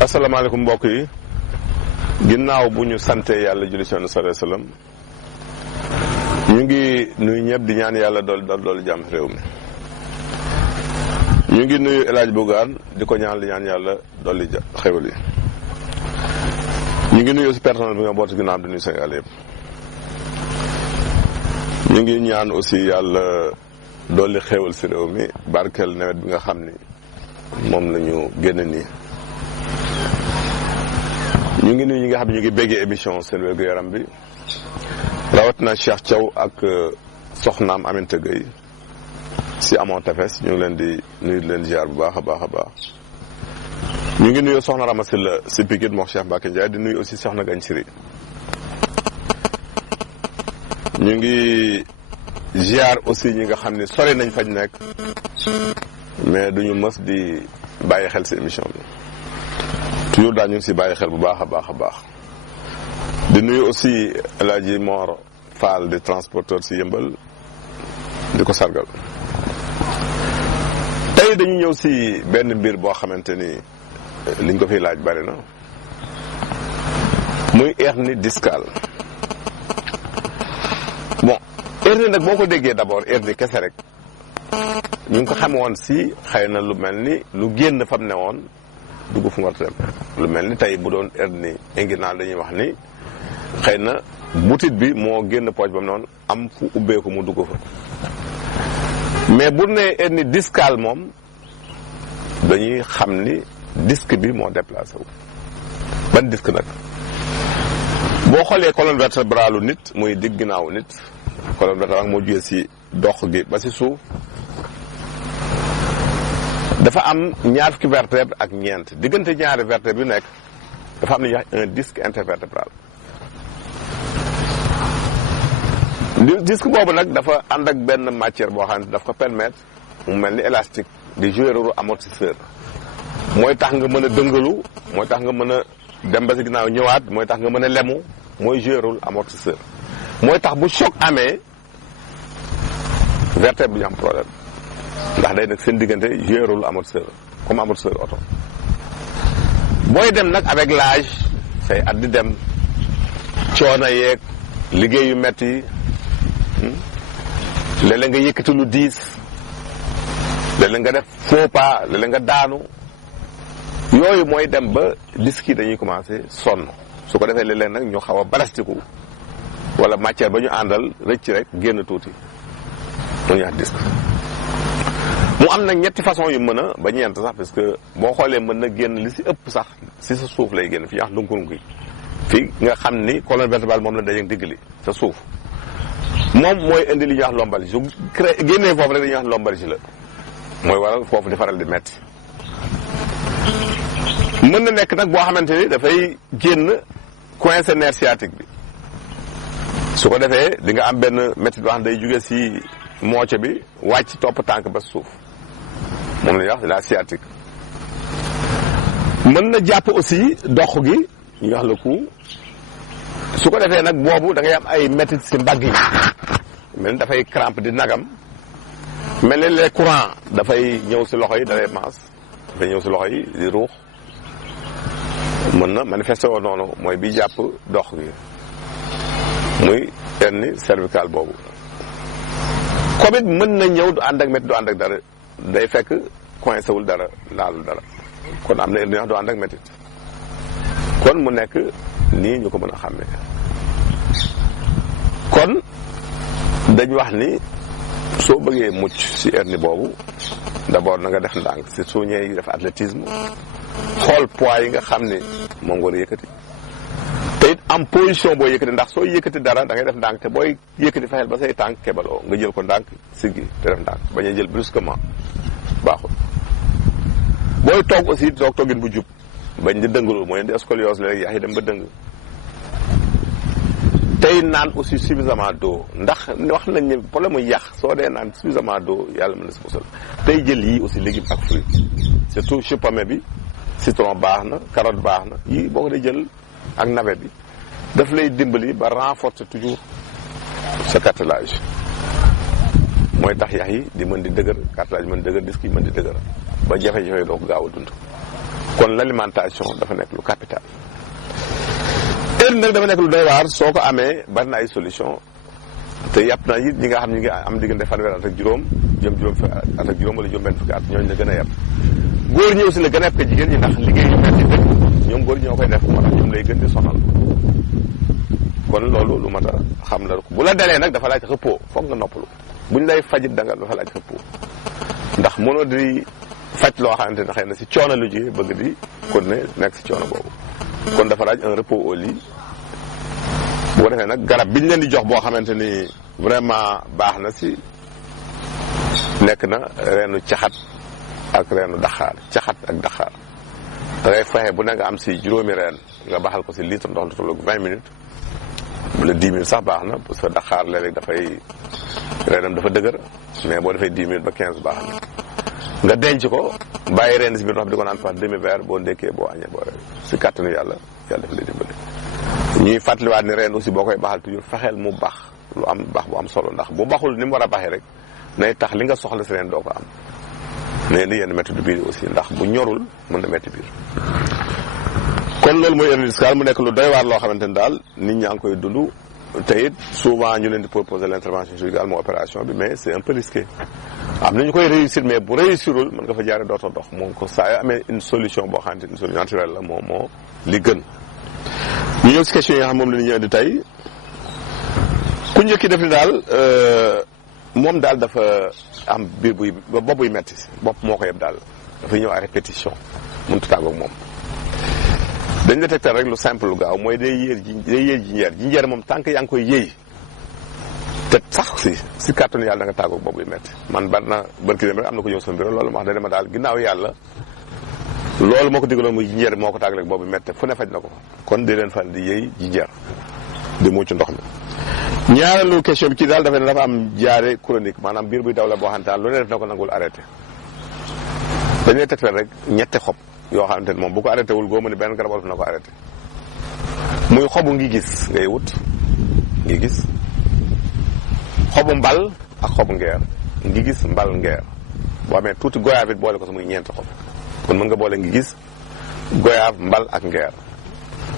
asalaamaaleykum mbokk yi ginnaaw bu ñu sante yàlla julli ci Yonent sallallahu alayhi wasallam ñu ngi nuyu ñëpp di ñaan yàlla dool jàmm réew mi. ñu ngi nuyu El Hadj Bougane di ko ñaan yàlla dolli xéwal yi. ñu ngi nuyu aussi personnel bi nga boot ginnaaw di nuyu Sénégal yëpp. ñu ngi ñaan aussi yàlla dolli xéwal si réew mi barkeel nawet bi nga xam ni moom la ñu génn nii. ñu ngi nuyu ñi nga xam ne ñu ngi béggee émission seen wér-gu-yaram bi rawat na Cheikh Thiaw ak soxnaam Aminata Gueye si amoon tefes ñu ngi leen di nuyu leen ziar bu baax a baax a baax. ñu ngi nuyu soxna Ramassy la si Pikine moo Cheikh Mbacke Ndiaye di nuyu aussi soxna Gagne Siri. ñu ngi ziar aussi ñi nga xam ne sori nañ fañ nekk mais duñu mës di bàyyi xel si émission bi. toujours daal ñu ngi si bàyyi xel bu baax a baax a baax di nuyu aussi El Hadji Mor Fall di transporteur si Yëmbal di ko sargal. tey dañu ñëw si benn mbir boo xamante ni liñ ko fiy laaj bari na muy hernie discale. bon hernie nag boo ko déggee d'abord hernie kese rek ñu ngi ko xame woon si xëy na lu mel ni lu génn fam ne woon dugg fu nga dem lu mel ni tey bu doon hernie inguinale dañuy wax ni xëy na butit bi moo génn pooj ba mu noonu am fu ubbeeku mu dugg fa mais bu ne hernie discale moom dañuy xam ni disque bi moo déplacé wu. ban disque nag boo xoolee colonne vertébrale nit muy digg ginnaawu nit colonne vertébrale moo jugee si dox gi ba si suuf dafa am ñaar fukki vertèbre ak ñeent diggante ñaari vertèbre yu nekk dafa am lu ñuy wax un disque intervertébral. disque boobu nag dafa ànd ak benn matière boo xam ne daf ko permettre mu mel ni élastique di jouer rôle amortisseur mooy tax nga mën a dëngalu mooy tax nga mën a dem ba si ginnaaw ñëwaat mooy tax nga mën a lemu mooy jouer rôle amortisseur mooy tax bu choc amee vertèbre bi ñu am problème. ndax day nag seen diggante jouer rôle amortisseur comme amortisseur oto booy dem nag avec l'âge say at di dem coono yeeg liggéey yu metti léeg-léeg nga yëkkati lu diis léeg-léeg nga def faux pas léeg-léeg nga daanu yooyu mooy dem ba disque yi dañuy commencé sonn su ko defee léeg-léeg nag ñu xaw a balastiku wala matière ba ñu àndal rëcc rek génn tuuti mu ñuy wax disque. mu am nag ñetti façon yu mën a ba ñeent sax parce que boo xoolee mën na génn li si ëpp sax si sa suuf lay génn fi ñuy wax dunkurung yi fii nga xam ni colonne vertébrale moom la dajeeg digg li sa suuf moom mooy indi li ñuy wax lombalgie su génnee foofu rek dañuy wax lombalgie la mooy waral foofu di faral di metti mën na nekk nag boo xamante ni dafay génn coincé nerf sciatique bi su ko defee di nga am benn métti boo xam day jóge si mooce bi wàcc topp tànk ba suuf moom la ñuy wax la sciatique mën na jàpp aussi dox gi ñu wax la ku su ko defee nag boobu da ngay am ay métit si mbagg yi mel ni dafay crampe di nagam mel ni les courants dafay ñëw si loxo yi dalay maas dafay ñëw si loxo yi di ruux mën na manifesté woo noonu mooy bi jàpp dox gi muy hernie cervicale boobu Covid mën na ñëw du ànd ak métti du ànd ak dara day fekk coincé wul dara laalul dara kon am na hernie du ànd ak métti kon mu nekk nii ñu ko mën a xàmmee kon dañ wax ni soo bëggee mucc ci hernie boobu d'abord na nga def ndànk si soo ñëwee def athlétisme xool poids yi nga xam ne moom nga war a yëkkati te it am position boo yëkkati ndax soo yëkkati dara da ngay def ndànk te booy yëkkati fexeel ba say tànk kebaloo nga jël ko ndànk siggi te def ndànk bañ a jël brusquement baaxul booy toog aussi toog toggin bu jub bañ di dëngaloo mooy indi scoliose léegi yaa ngi dem ba dëng tey naan aussi suffisamment d'eau ndax wax nañ ne problème mu yàq soo dee naan suffisamment d'eau yàlla mën na si musal tey jël yii aussi légumes ak fruits surtout chou pommé bi citron baax na carotte baax na yii boo ko dee jël ak navet bi daf lay dimbali ba renforcer toujours sa cartilage mooy tax yax yi di mën di dëgër cartilage mën di dëgër disque yi mën di dëgër ba jafe-jafe doo ko gaaw a dund kon l'alimentation dafa nekk lu capital. nag dafa nekk lu doy waar soo ko amee bari na ay solution te yàpp na it ñi nga xam ñi ngi am diggante fanweer at ak juróom jëm juróom fi at ak juróom wala juróom benn fukki at ñooñu la gën a yàpp. góor ñi aussi la gën a yàpp ko jigéen ñi ndax liggéey yu metti ñoom góor ñoo koy def moo tax ñoom lay gën di sonal kon loolu lu mat a xam la bu la dalee nag dafa laaj repos foog nga noppalu buñ lay fajit da nga dafa laaj repos ndax mënoo di faj loo xamante ne xëy na si coono lu ji bëgg di continuer nekk si coono boobu kon dafa laaj un repos au lit bu ko defee nag garab biñ leen di jox boo xamante ni vraiment baax na si nekk na reenu caxat ak reenu daxaar caxat ak daxaar da ngay fexe bu ne nga am si juróomi reen nga baxal ko si litre ndox lu tolloog 20 minutes wala 10 minutes sax baax na parce que daxaar léeg-léeg dafay reenam dafa dëgër mais boo defee 10 minutes ba 15 baax na nga denc ko bàyyi reen si biir ndox bi di ko naan par demi verre boo ndékkee boo añee boo reer si kàttanu yàlla dafa lay dimbali. ñuy fàttaliwaat ni reen aussi boo koy baxal toujours fexeel mu bax lu am bax bu am solo ndax bu baxul ni mu war a baxee rek nay tax li nga soxla si reen doo ko am mais ni yenn méthode biir aussi ndax bu ñorul mën na métti biir. kon loolu mooy hernie discale mu nekk lu doy waar loo xamante ni daal nit ñaa ngi koy dund te it souvent ñu leen di proposer l'intervention chirurgicale moo opération bi mais c'est un peu risqué. am na ñu koy réussir mais bu réussirul mën nga fa jaaree dootoo dox moom ko saa yoo amee une solution boo xamante une solution naturelle la moom moo li gën. ñu ñëw si question yi nga xam moom la ñu indi tey ku njëkki def ni daal moom daal dafa am biir buy bopp buy metti bopp moo ko yeb daal dafa ñëw à répétition mënut a tàggoog moom. dañ la tegtal rek lu simple lu gaaw mooy day yéey jinjeer moom tànk yaa ngi koy yéey te sax si kàttanu yàlla da nga tàggoog bopp buy metti man bari na barki dem rek am na ko ñëw sama bureau loolu ma wax da ma daal ginnaaw yàlla loolu moo ko digaloon muy jinjeer moo ko tàggaleeg boobu métti fu ne faj na ko kon di leen fan di yëy jinjeer di mucc ndox mi. ñaareelu question bi ci daal dafa ne dafa am diarrhée chronique maanaam biir buy daw la boo xamante ne lu ne def na ko nangul arrêté dañu lay tegtal rek ñetti xob yoo xamante ne moom bu ko arrêté wul góob ni benn garab wala na ko arrêté muy xobu ngi gis ngay wut ngi gis xobu mbal ak xobu ngeer ngi gis mbal ngeer boo amee tuuti goyaab it boole ko sa muy ñeenti xob. kon mën nga boole ngi gis goyaab mbal ak ngeer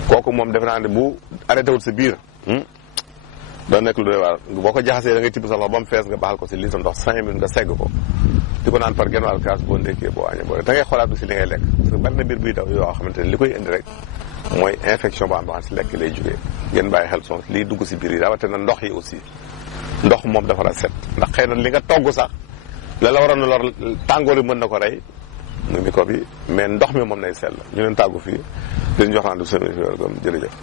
kooku moom defe naa ne bu arrêté wul sa biir doo nekk lu doy waar boo ko jaxasee da ngay tibb sa loxo ba mu fees nga baxal ko si litre ndox 5 minutes nga segg ko di ko naan par genn wàll kaas boo ndékkee boo añee boo da ngay xoolaat si li ngay lekk parce que bari na biir buy daw yoo xamante ne li koy indi rek mooy infection boo xam ne si lekk lay jógee ngeen bàyyi xel son liy dugg si biir yi rawatina ndox yi aussi ndox moom dafa la set ndax xëy na li nga togg sax la waroon na lor tàngoor yi mën na ko rey muy microbe bi mais ndox mi moom nay sell ñu leen tàggu fii di leen jox naan du seen jërëjëf